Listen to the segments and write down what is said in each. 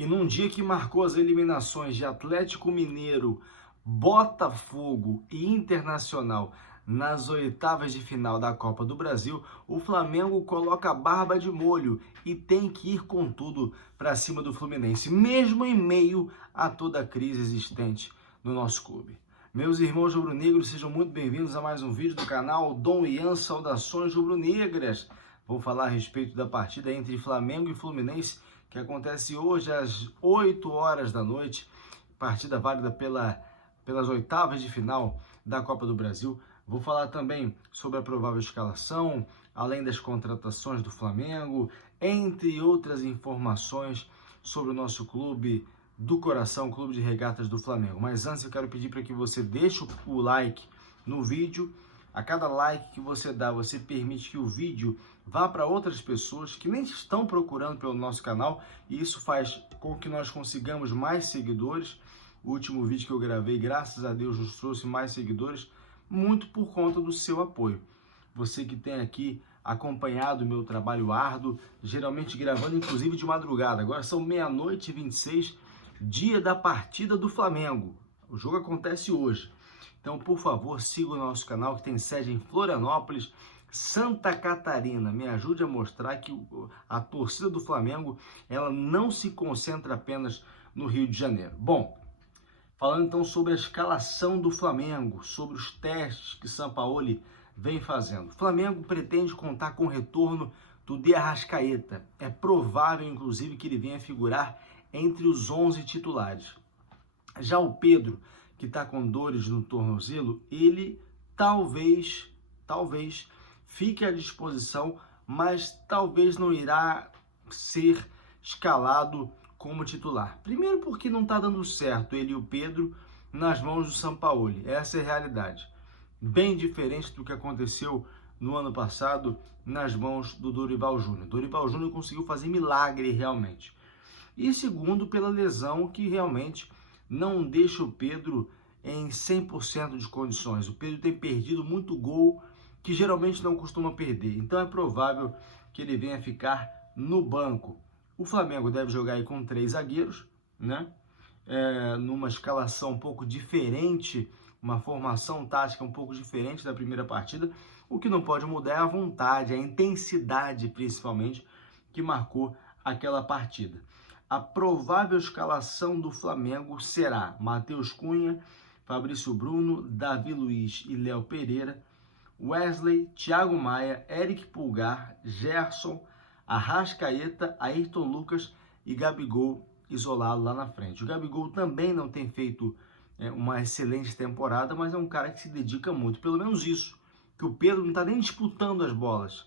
E num dia que marcou as eliminações de Atlético Mineiro, Botafogo e Internacional nas oitavas de final da Copa do Brasil, o Flamengo coloca a barba de molho e tem que ir com tudo para cima do Fluminense, mesmo em meio a toda a crise existente no nosso clube. Meus irmãos rubro-negros, sejam muito bem-vindos a mais um vídeo do canal Dom Ian Saudações Rubro-Negras. Vou falar a respeito da partida entre Flamengo e Fluminense, que acontece hoje às 8 horas da noite, partida válida pelas oitavas de final da Copa do Brasil. Vou falar também sobre a provável escalação, além das contratações do Flamengo, entre outras informações sobre o nosso clube do coração, Clube de Regatas do Flamengo. Mas antes eu quero pedir para que você deixe o like no vídeo. A cada like que você dá, você permite que o vídeo vá para outras pessoas que nem estão procurando pelo nosso canal, e isso faz com que nós consigamos mais seguidores. O último vídeo que eu gravei, graças a Deus, nos trouxe mais seguidores, muito por conta do seu apoio. Você que tem aqui acompanhado o meu trabalho árduo, geralmente gravando inclusive de madrugada. Agora são 00h26, dia da partida do Flamengo. O jogo acontece hoje. Então, por favor, siga o nosso canal, que tem sede em Florianópolis, Santa Catarina. Me ajude a mostrar que a torcida do Flamengo, ela não se concentra apenas no Rio de Janeiro. Bom, falando então sobre a escalação do Flamengo, sobre os testes que Sampaoli vem fazendo. O Flamengo pretende contar com o retorno do De Arrascaeta. É provável, inclusive, que ele venha figurar entre os 11 titulares. Já o Pedro, que está com dores no tornozelo, ele talvez fique à disposição, mas talvez não irá ser escalado como titular. Primeiro porque não está dando certo ele e o Pedro nas mãos do Sampaoli. Essa é a realidade. Bem diferente do que aconteceu no ano passado nas mãos do Dorival Júnior. Dorival Júnior conseguiu fazer milagre realmente. E segundo, pela lesão que realmente não deixa o Pedro em 100% de condições. O Pedro tem perdido muito gol que geralmente não costuma perder. Então é provável que ele venha ficar no banco. O Flamengo deve jogar aí com 3 zagueiros, né? Numa escalação um pouco diferente, uma formação tática um pouco diferente da primeira partida. O que não pode mudar é a vontade, a intensidade principalmente, que marcou aquela partida. A provável escalação do Flamengo será Matheus Cunha, Fabrício Bruno, Davi Luiz e Léo Pereira, Wesley, Thiago Maia, Eric Pulgar, Gerson, Arrascaeta, Ayrton Lucas e Gabigol isolado lá na frente. O Gabigol também não tem feito uma excelente temporada, mas é um cara que se dedica muito. Pelo menos isso, que o Pedro não está nem disputando as bolas.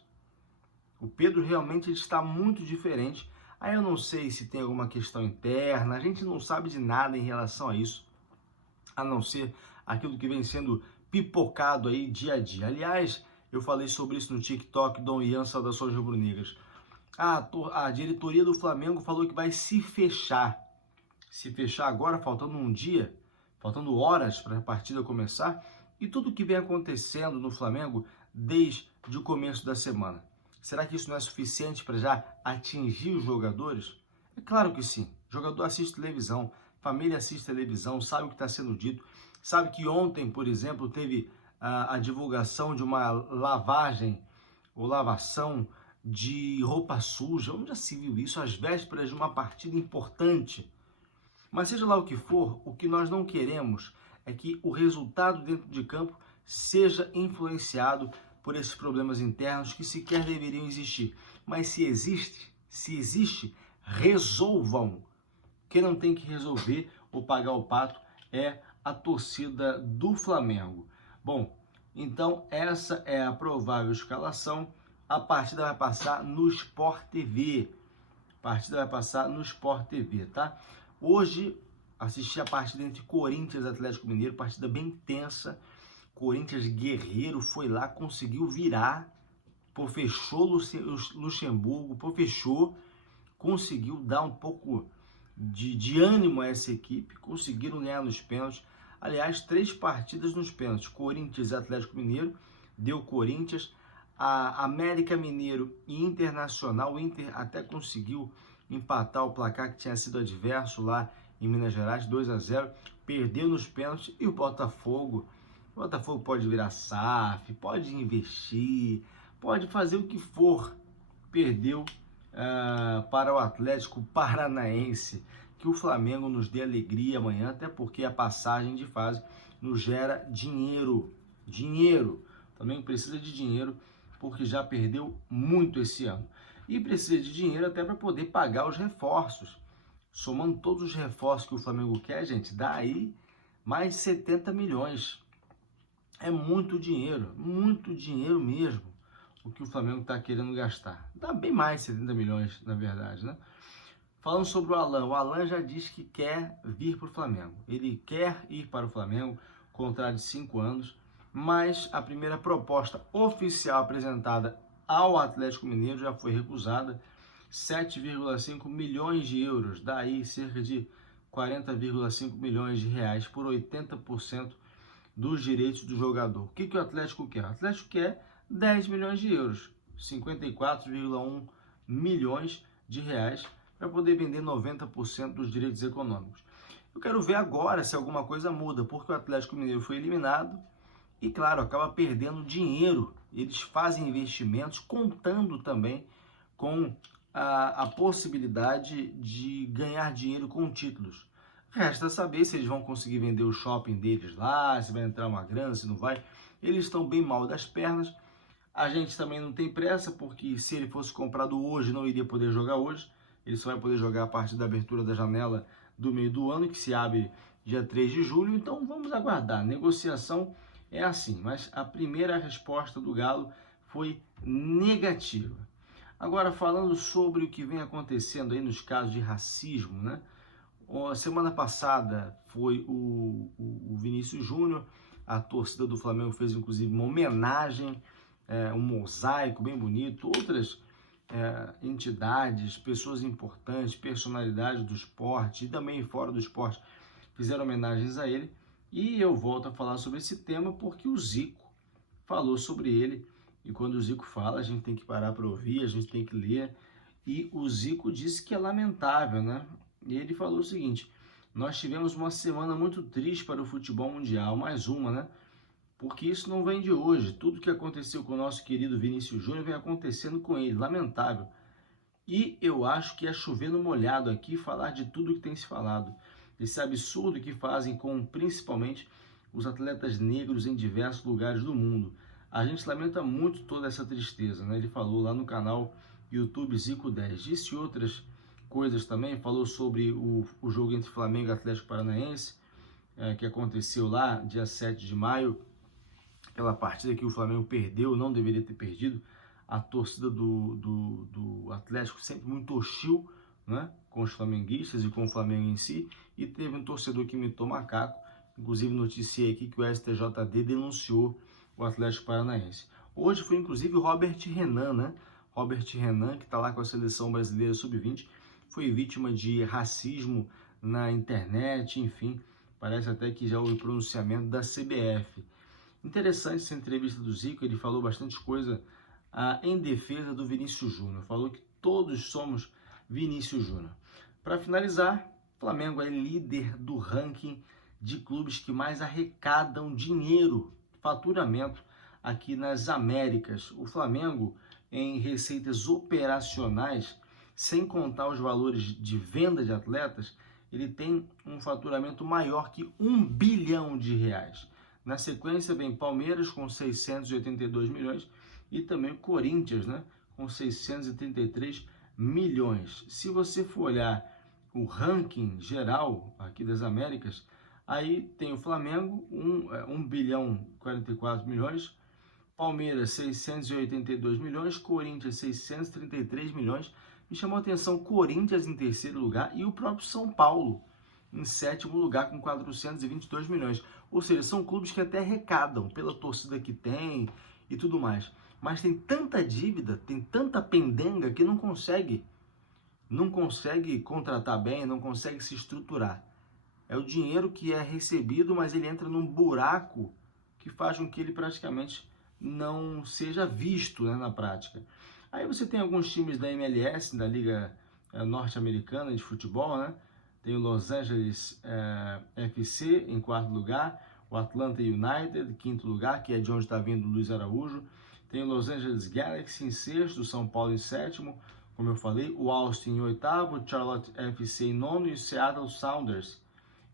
O Pedro realmente está muito diferente. Aí eu não sei se tem alguma questão interna, a gente não sabe de nada em relação a isso, a não ser aquilo que vem sendo pipocado aí dia a dia. Aliás, eu falei sobre isso no TikTok, Dom Ian Saudações Rubro-Negras. A diretoria do Flamengo falou que vai se fechar. Se fechar agora, faltando um dia, faltando horas para a partida começar, e tudo que vem acontecendo no Flamengo desde o começo da semana. Será que isso não é suficiente para já atingir os jogadores? É claro que sim. O jogador assiste televisão, família assiste televisão, sabe o que está sendo dito, sabe que ontem, por exemplo, teve a divulgação de uma lavagem ou lavação de roupa suja. Onde já se viu isso às vésperas de uma partida importante? Mas seja lá o que for, o que nós não queremos é que o resultado dentro de campo seja influenciado por esses problemas internos que sequer deveriam existir. Mas se existe, resolvam. Quem não tem que resolver ou pagar o pato é a torcida do Flamengo. Bom, então essa é a provável escalação. A partida vai passar no Sport TV. Tá? Hoje assisti a partida entre Corinthians e Atlético Mineiro, partida bem tensa. Corinthians guerreiro foi lá, conseguiu virar, fechou Luxemburgo, conseguiu dar um pouco de ânimo a essa equipe, conseguiram ganhar nos pênaltis. Aliás, 3 partidas nos pênaltis, Corinthians e Atlético Mineiro, deu Corinthians, a América Mineiro e Internacional, o Inter até conseguiu empatar o placar que tinha sido adverso lá em Minas Gerais, 2-0, perdeu nos pênaltis. E o Botafogo pode virar SAF, pode investir, pode fazer o que for. Perdeu para o Atlético Paranaense. Que o Flamengo nos dê alegria amanhã, até porque a passagem de fase nos gera dinheiro. Dinheiro. Também precisa de dinheiro, porque já perdeu muito esse ano. E precisa de dinheiro até para poder pagar os reforços. Somando todos os reforços que o Flamengo quer, gente, dá aí mais 70 milhões. É muito dinheiro mesmo, o que o Flamengo está querendo gastar. Dá bem mais 70 milhões, na verdade, né? Falando sobre o Alan já disse que quer vir para o Flamengo. Ele quer ir para o Flamengo, contrato de 5 anos, mas a primeira proposta oficial apresentada ao Atlético Mineiro já foi recusada, 7,5 milhões de euros, daí cerca de 40,5 milhões de reais por 80% dos direitos do jogador. O que o Atlético quer? O Atlético quer 10 milhões de euros, 54,1 milhões de reais, para poder vender 90% dos direitos econômicos. Eu quero ver agora se alguma coisa muda, porque o Atlético Mineiro foi eliminado e, claro, acaba perdendo dinheiro. Eles fazem investimentos contando também com a possibilidade de ganhar dinheiro com títulos. Resta saber se eles vão conseguir vender o shopping deles lá, se vai entrar uma grana, se não vai. Eles estão bem mal das pernas. A gente também não tem pressa, porque se ele fosse comprado hoje, não iria poder jogar hoje. Ele só vai poder jogar a partir da abertura da janela do meio do ano, que se abre dia 3 de julho. Então vamos aguardar. A negociação é assim, mas a primeira resposta do Galo foi negativa. Agora, falando sobre o que vem acontecendo aí nos casos de racismo, né? Semana passada foi o Vinícius Júnior, a torcida do Flamengo fez inclusive uma homenagem, um mosaico bem bonito, outras entidades, pessoas importantes, personalidades do esporte e também fora do esporte fizeram homenagens a ele. E eu volto a falar sobre esse tema porque o Zico falou sobre ele. E quando o Zico fala, a gente tem que parar para ouvir, a gente tem que ler. E o Zico disse que é lamentável, né? E ele falou o seguinte: nós tivemos uma semana muito triste para o futebol mundial, mais uma, né? Porque isso não vem de hoje. Tudo que aconteceu com o nosso querido Vinícius Júnior vem acontecendo com ele, lamentável. E eu acho que é chover no molhado aqui falar de tudo que tem se falado. Esse absurdo que fazem com, principalmente, os atletas negros em diversos lugares do mundo. A gente lamenta muito toda essa tristeza, né? Ele falou lá no canal YouTube Zico 10. Disse outras coisas também, falou sobre o jogo entre Flamengo e Atlético Paranaense, que aconteceu lá, dia 7 de maio, aquela partida que o Flamengo perdeu, não deveria ter perdido. A torcida do Atlético sempre muito hostil, né, com os flamenguistas e com o Flamengo em si, e teve um torcedor que imitou macaco, inclusive noticiei aqui que o STJD denunciou o Atlético Paranaense. Hoje foi inclusive o Robert Renan, né? Robert Renan, que está lá com a seleção brasileira sub-20, foi vítima de racismo na internet, enfim, parece até que já houve pronunciamento da CBF. Interessante essa entrevista do Zico, ele falou bastante coisa em defesa do Vinícius Júnior, falou que todos somos Vinícius Júnior. Para finalizar, Flamengo é líder do ranking de clubes que mais arrecadam dinheiro, faturamento aqui nas Américas. O Flamengo, em receitas operacionais, sem contar os valores de venda de atletas, ele tem um faturamento maior que 1 bilhão de reais. Na sequência vem Palmeiras com 682 milhões e também o Corinthians, né, com 633 milhões. Se você for olhar o ranking geral aqui das Américas, aí tem o Flamengo, 1 bilhão 44 milhões, Palmeiras 682 milhões, Corinthians 633 milhões. Me chamou a atenção Corinthians em terceiro lugar e o próprio São Paulo em sétimo lugar com 422 milhões. Ou seja, são clubes que até arrecadam pela torcida que tem e tudo mais. Mas tem tanta dívida, tem tanta pendenga que não consegue contratar bem, não consegue se estruturar. É o dinheiro que é recebido, mas ele entra num buraco que faz com que ele praticamente não seja visto, né, na prática. Aí você tem alguns times da MLS, da Liga norte-americana de futebol, né? Tem o Los Angeles FC em quarto lugar, o Atlanta United, quinto lugar, que é de onde está vindo o Luiz Araújo. Tem o Los Angeles Galaxy em sexto, o São Paulo em sétimo, como eu falei, o Austin em oitavo, o Charlotte FC em nono e o Seattle Sounders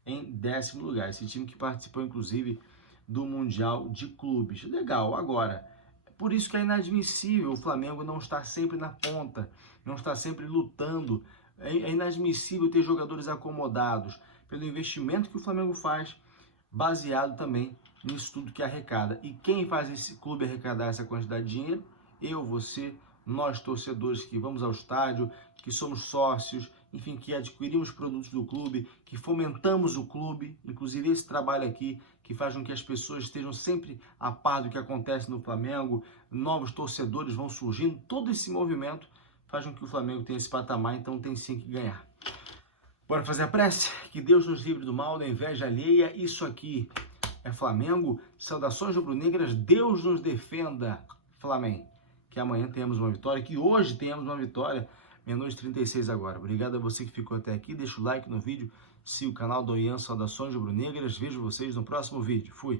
em 10º lugar. Esse time que participou, inclusive, do Mundial de Clubes. Legal, agora, por isso que é inadmissível o Flamengo não estar sempre na ponta, não estar sempre lutando. É inadmissível ter jogadores acomodados pelo investimento que o Flamengo faz, baseado também nisso tudo que arrecada. E quem faz esse clube arrecadar essa quantidade de dinheiro? Eu, você, nós torcedores que vamos ao estádio, que somos sócios, enfim, que adquirimos produtos do clube, que fomentamos o clube, inclusive esse trabalho aqui, que faz com que as pessoas estejam sempre a par do que acontece no Flamengo, novos torcedores vão surgindo, todo esse movimento faz com que o Flamengo tenha esse patamar, então tem sim que ganhar. Bora fazer a prece? Que Deus nos livre do mal, da inveja alheia. Isso aqui é Flamengo. Saudações rubro-negras. Deus nos defenda, Flamengo. Que amanhã tenhamos uma vitória, que hoje tenhamos uma vitória. 00:36 agora. Obrigado a você que ficou até aqui. Deixa o like no vídeo. Siga o canal do Ian Saudações rubro-negras. Vejo vocês no próximo vídeo. Fui.